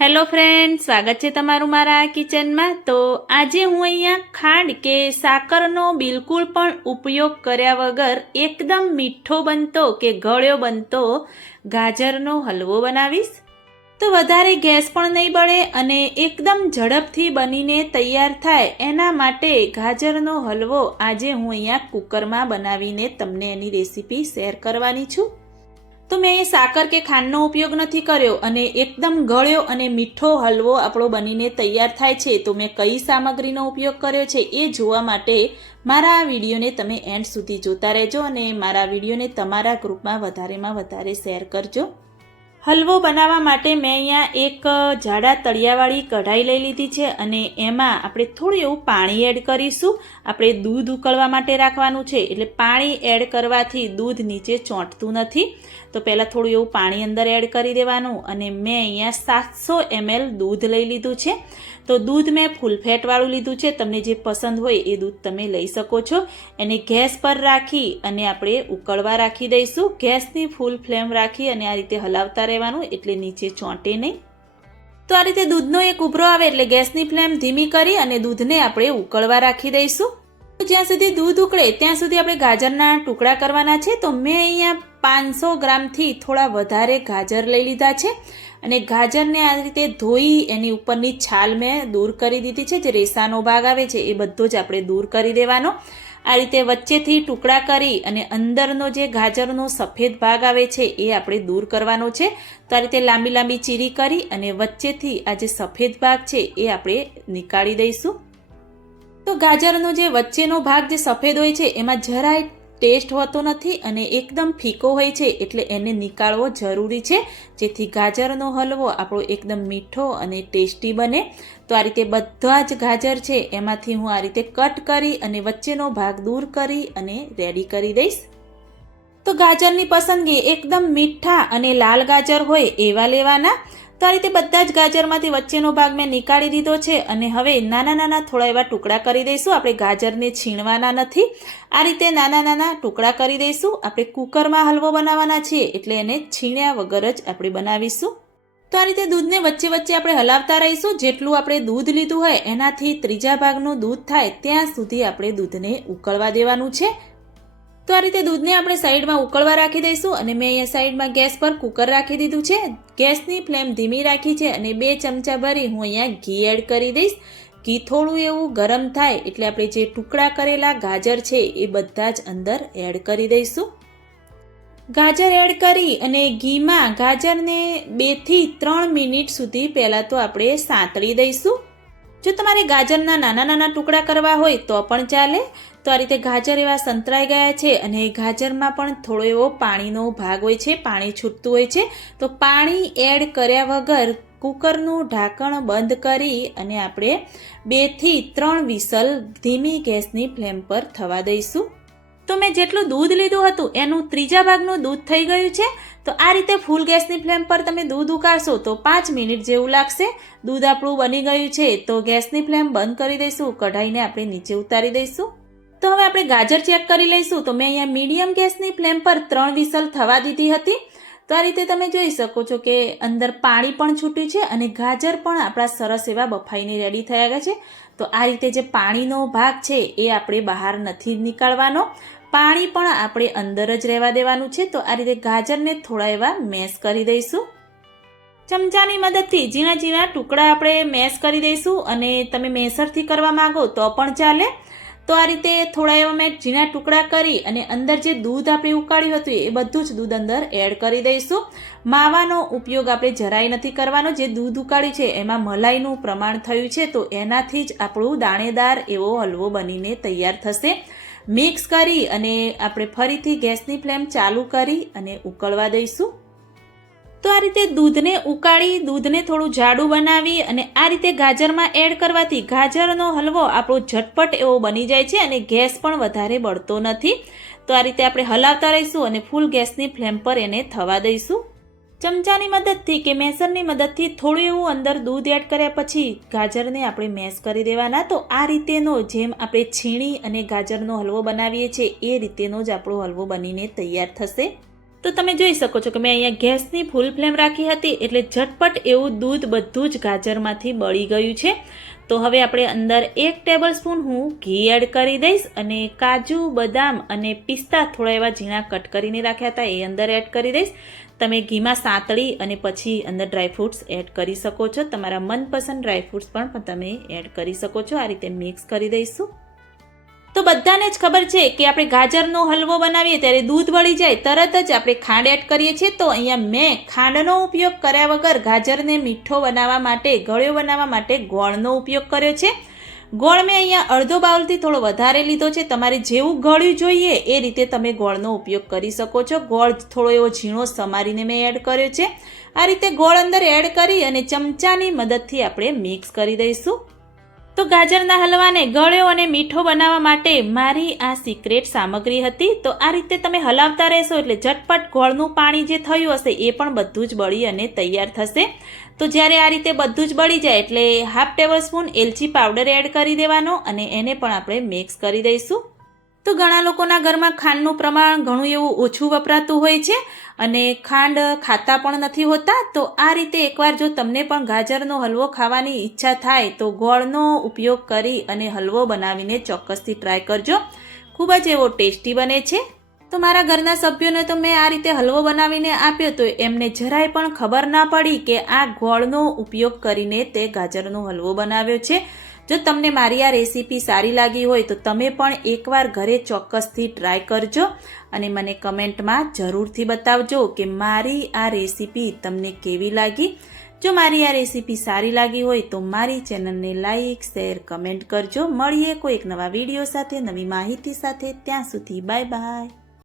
Hello friend, સ્વાગત છે તમારું મારા કિચનમાં. તો આજે હું અહીંયા ખાંડ કે સાકરનો બિલકુલ પણ ઉપયોગ કર્યા વગર એકદમ મીઠો બનતો કે ગળ્યો બનતો ગાજરનો હલવો બનાવીશ. તો વધારે ગેસ પણ નહીં બળે અને એકદમ ઝડપથી બનીને તૈયાર થાય એના માટે ગાજરનો હલવો આજે હું અહીંયા કુકરમાં બનાવીને તમને એની રેસીપી શેર કરવાની છું. તો મેં સાકર કે ખાંડનો ઉપયોગ નથી કર્યો અને એકદમ ગળ્યો અને મીઠો હલવો આપણો બનીને તૈયાર થાય છે. તો મેં કઈ સામગ્રીનો ઉપયોગ કર્યો છે એ જોવા માટે મારા આ વિડીયોને તમે એન્ડ સુધી જોતા રહેજો અને મારા વિડીયોને તમારા ગ્રુપમાં વધારેમાં વધારે શેર કરજો. હલવો બનાવવા માટે મેં અહીંયા એક જાડા તળિયાવાળી કઢાઈ લઈ લીધી છે અને એમાં આપણે થોડું એવું પાણી એડ કરીશું. આપણે દૂધ ઉકળવા માટે રાખવાનું છે, એટલે પાણી એડ કરવાથી દૂધ નીચે ચોંટતું નથી. તો પહેલાં થોડું એવું પાણી અંદર એડ કરી દેવાનું અને મેં અહીંયા સાતસો એમએલ દૂધ લઈ લીધું છે. તો દૂધ મેં ફૂલ ફેટવાળું લીધું છે. તમને જે પસંદ હોય એ દૂધ તમે લઈ શકો છો. એને ગેસ પર રાખી અને આપણે ઉકળવા રાખી દઈશું. ગેસની ફૂલ ફ્લેમ રાખી અને આ રીતે હલાવતા રહેવાનું એટલે નીચે ચોંટે નહીં. તો આ રીતે દૂધનો એક ઉભરો આવે એટલે ગેસની ફ્લેમ ધીમી કરી અને દૂધને આપણે ઉકળવા રાખી દઈશું. જ્યાં સુધી દૂધ ઉકળે ત્યાં સુધી આપણે ગાજરના ટુકડા કરવાના છે. તો મેં અહીંયા પાંચસો ગ્રામથી થોડા વધારે ગાજર લઈ લીધા છે. અને ગાજરને આ રીતે ધોઈ એની ઉપરની છાલ મેં દૂર કરી દીધી છે. જે રેસાનો ભાગ આવે છે એ બધો જ આપણે દૂર કરી દેવાનો. આ રીતે વચ્ચેથી ટુકડા કરી અને અંદરનો જે ગાજરનો સફેદ ભાગ આવે છે એ આપણે દૂર કરવાનો છે. તો આ રીતે લાંબી લાંબી ચીરી કરી અને વચ્ચેથી આ જે સફેદ ભાગ છે એ આપણે નીકાળી દઈશું. તો ગાજરનો જે વચ્ચેનો ભાગ જે સફેદ હોય છે, એમાં જરાય ટેસ્ટ હોતો નથી અને એકદમ ફીકો હોય છે એટલે એને નીકાળવો જરૂરી છે. જેથી ગાજરનો હલવો આપણો એકદમ મીઠો અને ટેસ્ટી બને. તો આ રીતે બધા જ ગાજર છે, એમાંથી હું આ રીતે કટ કરી અને વચ્ચેનો ભાગ દૂર કરી અને રેડી કરી દઈશ. તો ગાજરની પસંદગી એકદમ મીઠા અને લાલ ગાજર હોય એવા લેવાના. તો આ રીતે બધા જ ગાજરમાંથી વચ્ચેનો ભાગ મેં નીકાળી દીધો છે અને હવે નાના નાના થોડા એવા ટુકડા કરી દઈશું. આપણે ગાજરને છીણવાના નથી. આ રીતે નાના નાના ટુકડા કરી દઈશું. આપણે કુકરમાં હલવો બનાવવાના છીએ એટલે એને છીણ્યા વગર જ આપણે બનાવીશું. તો આ રીતે દૂધને વચ્ચે વચ્ચે આપણે હલાવતા રહીશું. જેટલું આપણે દૂધ લીધું હોય એનાથી ત્રીજા ભાગનું દૂધ થાય ત્યાં સુધી આપણે દૂધને ઉકળવા દેવાનું છે. તો આ રીતે દૂધને આપણે સાઈડમાં ઉકળવા રાખી દઈશું અને મેં અહીંયા સાઈડમાં ગેસ પર કુકર રાખી દીધું છે. ગેસની ફ્લેમ ધીમી રાખી છે અને બે ચમચા ભરી હું અહીંયા ઘી એડ કરી દઈશ. ઘી થોડું એવું ગરમ થાય એટલે આપણે જે ટુકડા કરેલા ગાજર છે એ બધા જ અંદર એડ કરી દઈશું. ગાજર એડ કરી અને ઘીમાં ગાજરને બેથી ત્રણ મિનિટ સુધી પહેલાં તો આપણે સાંતળી દઈશું. જો તમારે ગાજરના નાના નાના ટુકડા કરવા હોય તો પણ ચાલે. તો આ રીતે ગાજર એવા સંતરાઈ ગયા છે અને ગાજરમાં પણ થોડો એવો પાણીનો ભાગ હોય છે, પાણી છૂટતું હોય છે. તો પાણી એડ કર્યા વગર કુકરનું ઢાંકણ બંધ કરી અને આપણે બેથી ત્રણ વિસલ ધીમી ગેસની ફ્લેમ પર થવા દઈશું. તો મેં જેટલું દૂધ લીધું હતું, એનું ત્રીજા ભાગનું દૂધ થઈ ગયું છે. તો આ રીતે ફૂલ ગેસની ફ્લેમ પર તમે દૂધ ઉકાળશો તો પાંચ મિનિટ જેવું લાગશે. દૂધ આપણું બની ગયું છે, તો ગેસની ફ્લેમ બંધ કરી દઈશું, કઢાઈને આપણે નીચે ઉતારી દઈશું. તો હવે આપણે ગાજર ચેક કરી લઈશું. તો મેં અહીંયા મીડિયમ ગેસની ફ્લેમ પર ત્રણ વિસલ થવા દીધી હતી. તો આ રીતે તમે જોઈ શકો છો કે અંદર પાણી પણ છૂટ્યું છે અને ગાજર પણ આપણા સરસ એવા બફાઈને રેડી થયા ગયા છે. તો આ રીતે જે પાણીનો ભાગ છે એ આપણે બહાર નથી નીકાળવાનો. પાણી પણ આપણે અંદર જ રહેવા દેવાનું છે. તો આ રીતે ગાજરને થોડા એવા મેશ કરી દઈશું. ચમચાની મદદથી ઝીણા ઝીણા ટુકડા આપણે મેશ કરી દઈશું અને તમે મેસરથી કરવા માંગો તો પણ ચાલે. તો આ રીતે થોડા એવા મેં ઝીણા ટુકડા કરી અને અંદર જે દૂધ આપણે ઉકાળ્યું હતું એ બધું જ દૂધ અંદર એડ કરી દઈશું. માવાનો ઉપયોગ આપણે જરાય નથી કરવાનો. જે દૂધ ઉકાળ્યું છે એમાં મલાઈનું પ્રમાણ થયું છે તો એનાથી જ આપણું દાણેદાર એવો હલવો બનીને તૈયાર થશે. મિક્સ કરી અને આપણે ફરીથી ગેસની ફ્લેમ ચાલુ કરી અને ઉકળવા દઈશું. તો આ રીતે દૂધને ઉકાળી, દૂધને થોડું જાડું બનાવી અને આ રીતે ગાજરમાં એડ કરવાથી ગાજરનો હલવો આપણો ઝટપટ એવો બની જાય છે અને ગેસ પણ વધારે બળતો નથી. તો આ રીતે આપણે હલાવતા રહીશું અને ફૂલ ગેસની ફ્લેમ પર એને થવા દઈશું. ચમચાની મદદથી કે મેસરની મદદથી થોડું એવું અંદર દૂધ એડ કર્યા પછી ગાજરને આપણે મેસ કરી દેવાના. તો આ રીતેનો જેમ આપણે છીણી અને ગાજરનો હલવો બનાવીએ છીએ, એ રીતેનો જ આપણો હલવો બનીને તૈયાર થશે. તો તમે જોઈ શકો છો કે મેં અહીંયા ગેસની ફૂલ ફ્લેમ રાખી હતી એટલે ઝટપટ એવું દૂધ બધું જ ગાજરમાંથી બળી ગયું છે. તો હવે આપણે અંદર એક ટેબલ સ્પૂન હું ઘી એડ કરી દઈશ અને કાજુ, બદામ અને પિસ્તા થોડા એવા ઝીણા કટ કરીને રાખ્યા હતા એ અંદર એડ કરી દઈશ. તમે ઘીમાં સાંતળી અને પછી અંદર ડ્રાયફ્રૂટ્સ એડ કરી શકો છો. તમારા મનપસંદ ડ્રાયફ્રૂટ્સ પણ તમે એડ કરી શકો છો. આ રીતે મિક્સ કરી દઈશું. તો બધાને જ ખબર છે કે આપણે ગાજરનો હલવો બનાવીએ ત્યારે દૂધ વળી જાય, તરત જ આપણે ખાંડ એડ કરીએ છીએ. તો અહીંયા મેં ખાંડનો ઉપયોગ કર્યા વગર ગાજરને મીઠો બનાવવા માટે, ગળ્યો બનાવવા માટે ગોળનો ઉપયોગ કર્યો છે. ગોળ મેં અહીંયા અડધો બાઉલથી થોડો વધારે લીધો છે. તમારે જેવું ગળ્યું જોઈએ એ રીતે તમે ગોળનો ઉપયોગ કરી શકો છો. ગોળ થોડો એવો ઝીણો સમારીને મેં એડ કર્યો છે. આ રીતે ગોળ અંદર એડ કરી અને ચમચાની મદદથી આપણે મિક્સ કરી દઈશું. તો ગાજરના હલવાને ગળ્યો અને મીઠો બનાવવા માટે મારી આ સિક્રેટ સામગ્રી હતી. તો આ રીતે તમે હલાવતા રહેશો એટલે ઝટપટ ગોળનું પાણી જે થયું હશે એ પણ બધું જ બળી અને તૈયાર થશે. તો જ્યારે આ રીતે બધું જ બળી જાય એટલે હાફ ટેબલ સ્પૂન એલચી પાવડર એડ કરી દેવાનો અને એને પણ આપણે મિક્સ કરી દઈશું. તો ઘણા લોકોના ઘરમાં ખાંડનું પ્રમાણ ઘણું એવું ઓછું વપરાતું હોય છે અને ખાંડ ખાતા પણ નથી હોતા, તો આ રીતે એકવાર જો તમને પણ ગાજરનો હલવો ખાવાની ઈચ્છા થાય, તો ગોળનો ઉપયોગ કરી અને હલવો બનાવીને ચોક્કસથી ટ્રાય કરજો. ખૂબ જ એવો ટેસ્ટી બને છે. તો મારા ઘરના સભ્યોને તો મેં આ રીતે હલવો બનાવીને આપ્યો, તો એમને જરાય પણ ખબર ના પડી કે આ ગોળનો ઉપયોગ કરીને તે ગાજરનો હલવો બનાવ્યો છે. જો તમને મારી આ રેસીપી સારી લાગી હોય તો તમે પણ એકવાર ઘરે ચોક્કસથી ટ્રાય કરજો અને મને કમેન્ટમાં જરૂરથી બતાવજો કે મારી આ રેસીપી તમને કેવી લાગી. જો મારી આ રેસીપી સારી લાગી હોય તો મારી ચેનલને લાઇક શેર, કમેન્ટ કરજો. મળીએ કોઈક નવા વીડિયો સાથે, નવી માહિતી સાથે. ત્યાં સુધી બાય બાય.